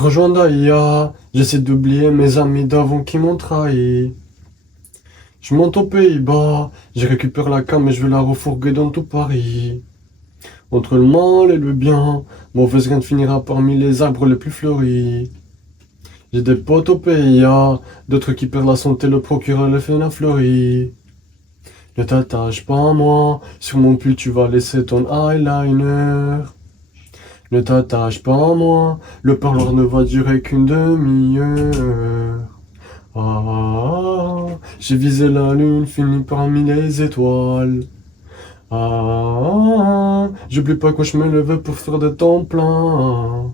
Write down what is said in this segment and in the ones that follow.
Rejoins Daïa, j'essaie d'oublier mes amis d'avant qui m'ont trahi. Je monte aux Pays-Bas, je récupère la cam et je vais la refourguer dans tout Paris. Entre le mal et le bien, mauvaise graine finira parmi les arbres les plus fleuris. J'ai des potes au PIA, d'autres qui perdent la santé, le procureur les fait la fleurie. Ne t'attache pas à moi, sur mon pull tu vas laisser ton eyeliner. Ne t'attache pas à moi, le parloir ne va durer qu'une demi-heure. Ah, j'ai visé la lune, fini parmi les étoiles. Ah, j'oublie pas quand je me levais pour faire des temps pleins.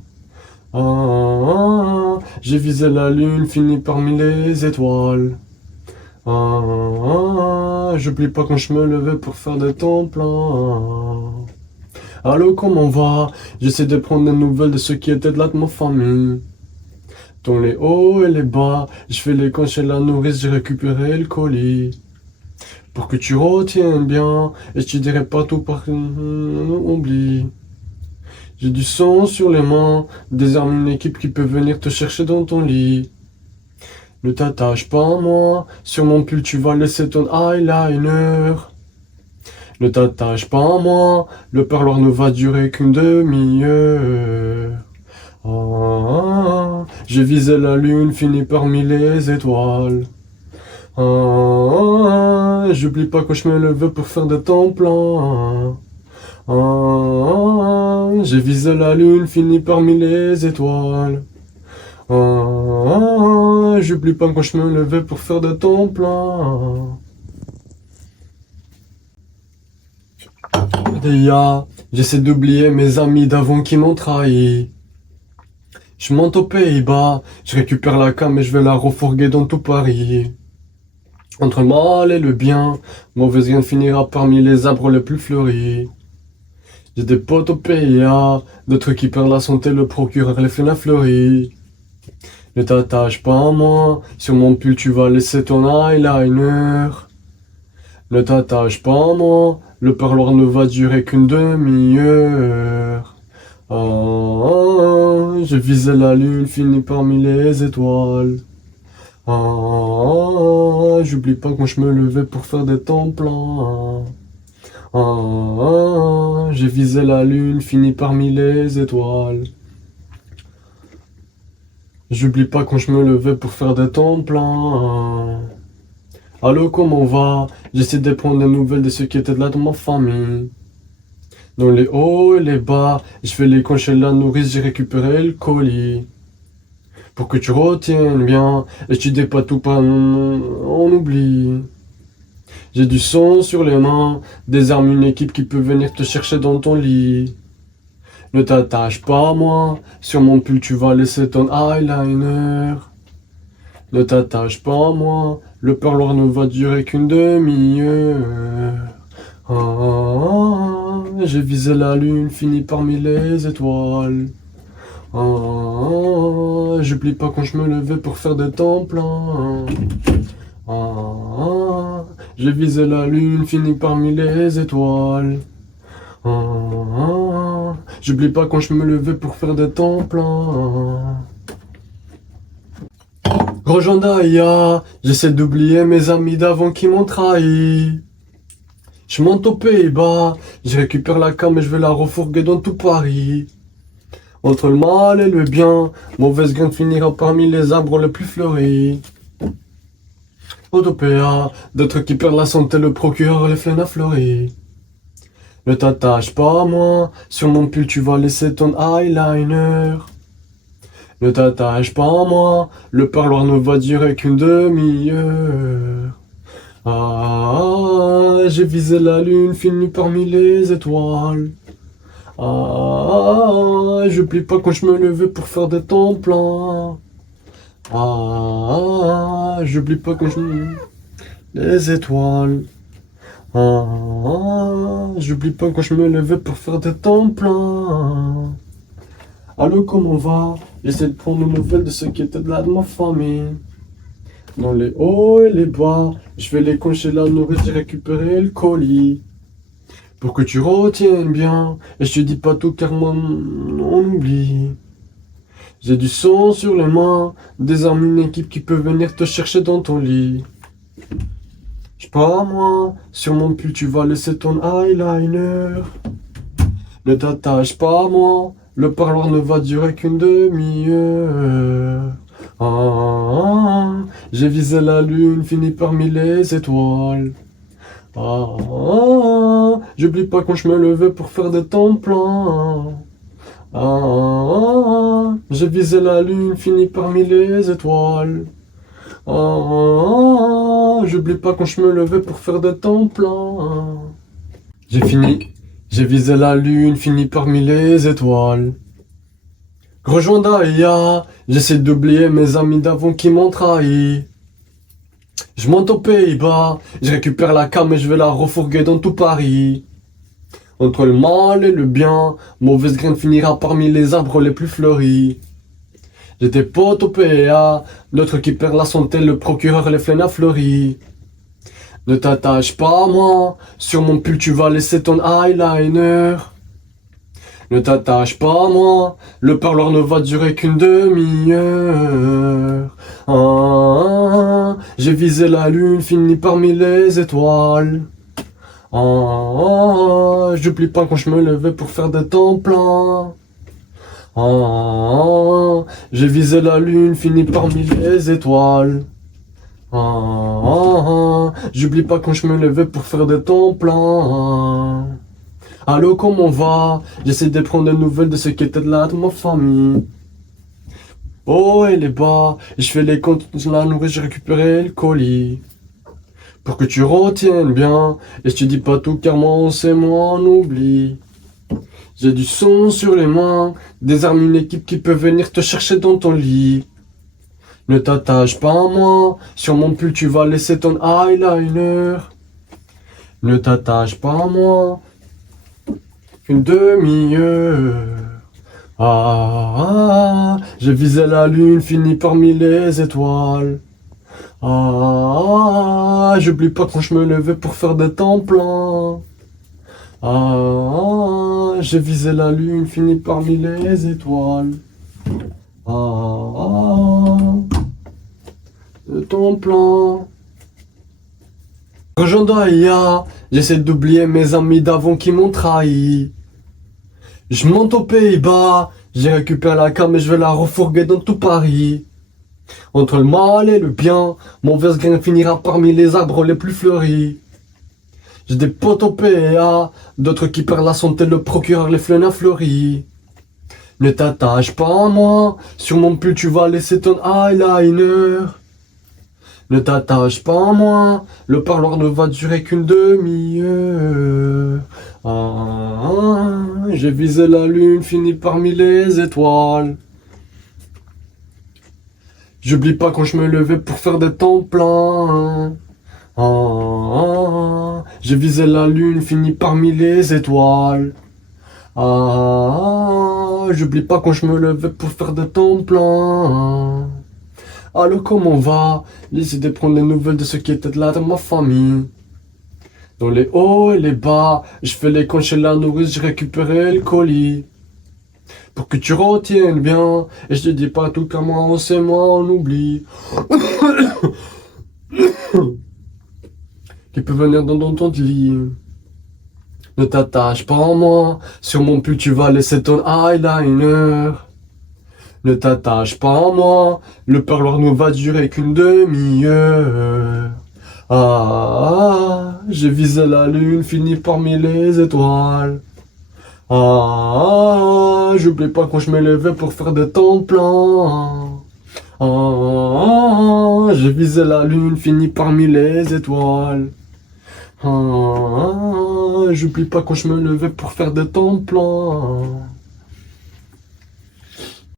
Ah, j'ai visé la lune, fini parmi les étoiles. Ah, j'oublie pas quand je me levais pour faire des temps pleins. Allô, comment va? J'essaie de prendre des nouvelles de ceux qui étaient de là de ma famille. Dans les hauts et les bas, je fais les camps chez la nourrice, j'ai récupéré le colis. Pour que tu retiennes bien, et je te dirai pas tout par oublie. J'ai du sang sur les mains, désarme une équipe qui peut venir te chercher dans ton lit. Ne t'attache pas à moi, sur mon pull tu vas laisser ton eyeliner. Ne t'attache pas à moi, le parloir ne va durer qu'une demi-heure. Ah, j'ai visé la lune, fini parmi les étoiles. Ah, j'oublie pas quand je me levais pour faire des temps pleins. Ah, j'ai visé la lune, fini parmi les étoiles. Ah, j'oublie pas quand je me levais pour faire des temps pleins. Déjà, j'essaie d'oublier mes amis d'avant qui m'ont trahi. Je monte aux Pays-Bas, je récupère la cam et je vais la refourguer dans tout Paris. Entre le mal et le bien, mauvaise graine finira parmi les arbres les plus fleuris. J'ai des potes au PIA, d'autres qui perdent la santé, le procureur les fait la fleurie. Ne t'attache pas à moi, sur mon pull tu vas laisser ton eyeliner. Ne t'attache pas à moi, le parloir ne va durer qu'une demi-heure. Ah, j'ai visé la lune, fini parmi les étoiles. Ah, j'oublie pas quand je me levais pour faire des temps pleins. Ah, j'ai visé la lune, fini parmi les étoiles. J'oublie pas quand je me levais pour faire des temps pleins. Allô, comment va? J'essaie de prendre des nouvelles de ceux qui étaient là de ma famille. Dans les hauts et les bas, je fais les camps chez la nourrice, j'ai récupéré le colis. Pour que tu retiennes bien, et tu dis pas tout pas, on oublie. J'ai du sang sur les mains, désarme une équipe qui peut venir te chercher dans ton lit. Ne t'attache pas à moi, sur mon pull tu vas laisser ton eyeliner. Ne t'attache pas à moi, le parloir ne va durer qu'une demi-heure. Ah, j'ai visé la lune, fini parmi les étoiles. Ah, j'oublie pas quand je me levais pour faire des temps pleins. Ah, j'ai visé la lune, fini parmi les étoiles. Ah, j'oublie pas quand je me levais pour faire des temps pleins. Rejoins Daïa, j'essaie d'oublier mes amis d'avant qui m'ont trahi. Je monte aux Pays-Bas, je récupère la cam et je vais la refourguer dans tout Paris. Entre le mal et le bien, mauvaise graine finira parmi les arbres les plus fleuris. Autopéa, d'autres qui perdent la santé, le procureur les fait la fleurie. Ne t'attache pas à moi, sur mon pull tu vas laisser ton eyeliner. Ne t'attache pas à moi, le parloir ne va durer qu'une demi-heure. Ah, j'ai visé la lune, fini parmi les étoiles. Ah, j'oublie pas quand je me levais pour faire des temps pleins. Ah, j'oublie pas quand je me... Les étoiles. Ah, j'oublie pas quand je me levais pour faire des temps pleins. Allô, comment va? J'essaie de prendre des nouvelles de ceux qui étaient de là de ma famille. Dans les hauts et les bas, je vais les concher la nourrice, j'ai récupéré le colis. Pour que tu retiennes bien, et je te dis pas tout car moi, on oublie. J'ai du sang sur les mains, désarme une équipe qui peut venir te chercher dans ton lit. J'suis pas moi, sur mon pull tu vas laisser ton eyeliner. Ne t'attache pas à moi, le parloir ne va durer qu'une demi-heure. J'ai visé la lune, fini parmi les étoiles. J'oublie pas quand je me levais pour faire des temps pleins. J'ai visé la lune, fini parmi les étoiles. J'oublie pas quand je me levais pour faire des temps pleins. J'ai visé la lune, fini parmi les étoiles. Rejoins Daya, j'essaie d'oublier mes amis d'avant qui m'ont trahi. Je monte aux Pays-Bas, je récupère la cam et je vais la refourguer dans tout Paris. Entre le mal et le bien, mauvaise graine finira parmi les arbres les plus fleuris. J'ai des potes au PA, d'autres qui perdent la santé, le procureur les flènes à fleuri. Ne t'attache pas à moi, sur mon pull tu vas laisser ton eyeliner. Ne t'attache pas à moi, le parloir ne va durer qu'une demi-heure. J'ai visé la lune, fini parmi les étoiles. J'oublie pas quand je me levais pour faire des temps pleins. J'ai visé la lune, fini parmi les étoiles. J'oublie pas quand je me levais pour faire des temps pleins. Allô, comment va? J'essaie de prendre des nouvelles de ce qui était de là de ma famille. Oh, elle est bas, et je fais les comptes, je la nourris, j'ai récupéré le colis. Pour que tu retiennes bien, et je te dis pas tout car moi on sait, moi on oublie. J'ai du sang sur les mains, désarme une équipe qui peut venir te chercher dans ton lit. Ne t'attache pas à moi, sur mon pull tu vas laisser ton eyeliner. Ne t'attache pas à moi, une demi-heure. J'ai visé la lune, fini parmi les étoiles. J'oublie pas quand je me levais pour faire des temps pleins. J'ai visé la lune, fini parmi les étoiles. Le temps plein. Rejoins Daya, j'essaie d'oublier mes amis d'avant qui m'ont trahi. Je monte aux Pays-Bas, j'ai récupéré la cam et je vais la refourguer dans tout Paris. Entre le mal et le bien, mauvaise graine finira parmi les arbres les plus fleuris. J'ai des potes au PA, d'autres qui perdent la santé, le procureur les flènes à fleuri. Ne t'attache pas à moi, sur mon pull tu vas laisser ton eyeliner. Ne t'attache pas à moi, le parloir ne va durer qu'une demi-heure. J'ai visé la lune, fini parmi les étoiles. J'oublie pas quand je me levais pour faire des temps pleins. J'ai visé la lune, fini parmi les étoiles. J'oublie pas quand je me levais pour faire des temps pleins. Allô, comment va? J'essaie de prendre des nouvelles de ce qui était de là de ma famille. Dans les hauts et les bas, je fais les comptes chez la nourrice, j'ai récupéré le colis. Pour que tu retiennes bien, et je te dis pas tout comme moi, on sait, moi on oublie. Qui peut venir dans ton lit. Ne t'attache pas à moi, sur mon pull tu vas laisser ton eyeliner. Ne t'attache pas à moi, le parloir ne va durer qu'une demi-heure. J'ai visé la lune, fini parmi les étoiles. J'oublie pas quand je me levais pour faire des temps pleins. J'ai visé la lune, fini parmi les étoiles. J'oublie pas quand je me levais pour faire des temps pleins.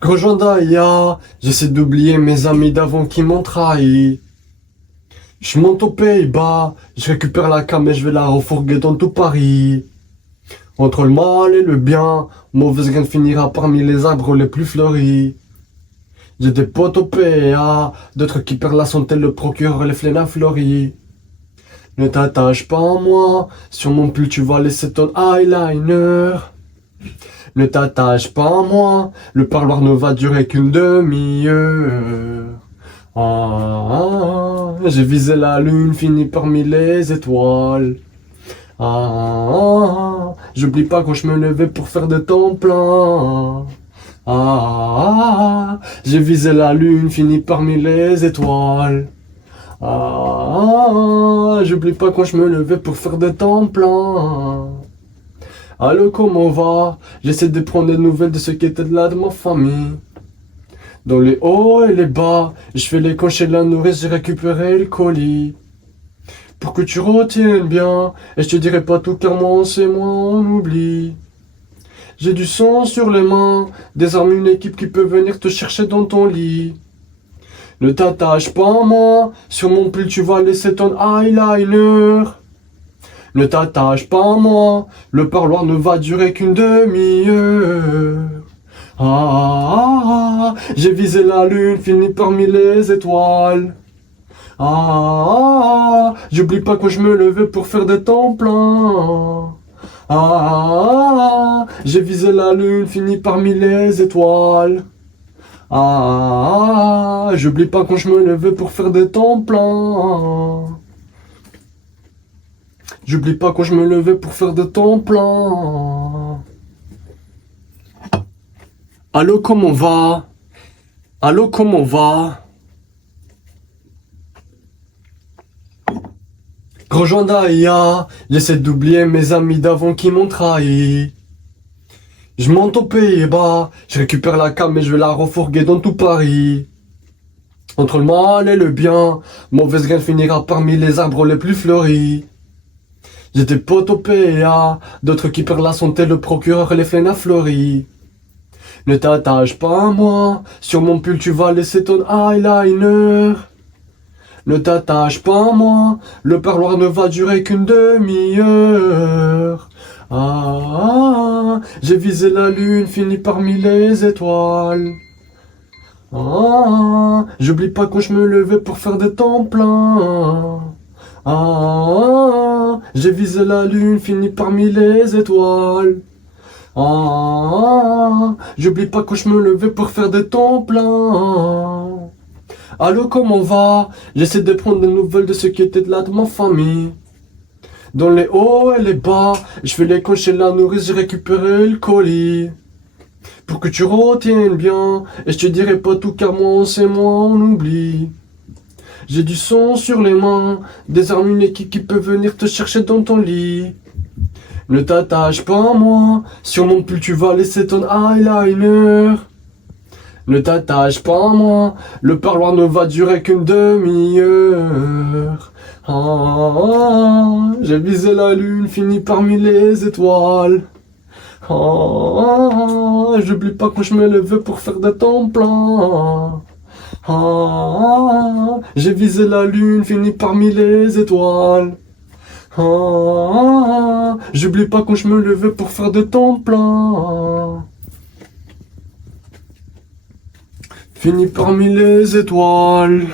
Rejoins Daya, j'essaie d'oublier mes amis d'avant qui m'ont trahi. Je monte aux Pays-Bas, je récupère la cam et je vais la refourguer dans tout Paris. Entre le mal et le bien, mauvaise graine finira parmi les arbres les plus fleuris. J'ai des potes au PA, d'autres qui perdent la santé, le procureur les flènes à fleuri. Ne t'attache pas à moi, sur mon pull tu vas laisser ton eyeliner. Ne t'attache pas à moi, le parloir ne va durer qu'une demi-heure. J'ai visé la lune, fini parmi les étoiles. J'oublie pas quand je me levais pour faire de temps plein. J'ai visé la lune, fini parmi les étoiles. J'oublie pas quand je me levais pour faire de temps plein. Allô, comment va? J'essaie de prendre des nouvelles de ce qui était de là de ma famille. Dans les hauts et les bas, je fais les coches et la nourrice, j'ai récupéré le colis. Pour que tu retiennes bien, et je te dirai pas tout car moi c'est moi on oublie. J'ai du sang sur les mains, des armes, une équipe qui peut venir te chercher dans ton lit. Ne t'attache pas à moi, sur mon pull tu vas laisser ton eyeliner. Ne t'attache pas à moi, le parloir ne va durer qu'une demi-heure. J'ai visé la lune, fini parmi les étoiles. J'oublie pas quand je me levais pour faire des temps pleins. J'ai visé la lune, fini parmi les étoiles. J'oublie pas quand je me levais pour faire des temps pleins. J'oublie pas quand je me levais pour faire des temps pleins. Allô, comment va? Allô, comment va? Rejoins Daïa, j'essaie d'oublier mes amis d'avant qui m'ont trahi. Je monte aux Pays-Bas, je récupère la cam et je vais la refourguer dans tout Paris. Entre le mal et le bien, mauvaise graine finira parmi les arbres les plus fleuris. J'ai des potes au PA, d'autres qui perdent la santé, le procureur les flènes à fleuri. Ne t'attache pas à moi, sur mon pull tu vas laisser ton eyeliner. Ne t'attache pas à moi, le parloir ne va durer qu'une demi-heure. J'ai visé la lune, fini parmi les étoiles. J'oublie pas quand je me levais pour faire des temps pleins. J'ai visé la lune, fini parmi les étoiles. J'oublie pas quand je me levais pour faire des temps pleins. Allô, comment va? J'essaie de prendre des nouvelles de ce qui était de là de ma famille. Dans les hauts et les bas, je fais les coches et la nourrice, j'ai récupéré le colis. Pour que tu retiennes bien, et je te dirai pas tout car moi c'est moi on oublie. J'ai du sang sur les mains, des armes, une équipe qui peut venir te chercher dans ton lit. Ne t'attache pas à moi, sur mon pull tu vas laisser ton eyeliner. Ne t'attache pas à moi, le parloir ne va durer qu'une demi-heure. J'ai visé la lune, fini parmi les étoiles. J'oublie pas quand je me levais pour faire des temps pleins. J'ai visé la lune, fini parmi les étoiles. J'oublie pas quand je me levais pour faire des temps pleins. Fini parmi les étoiles.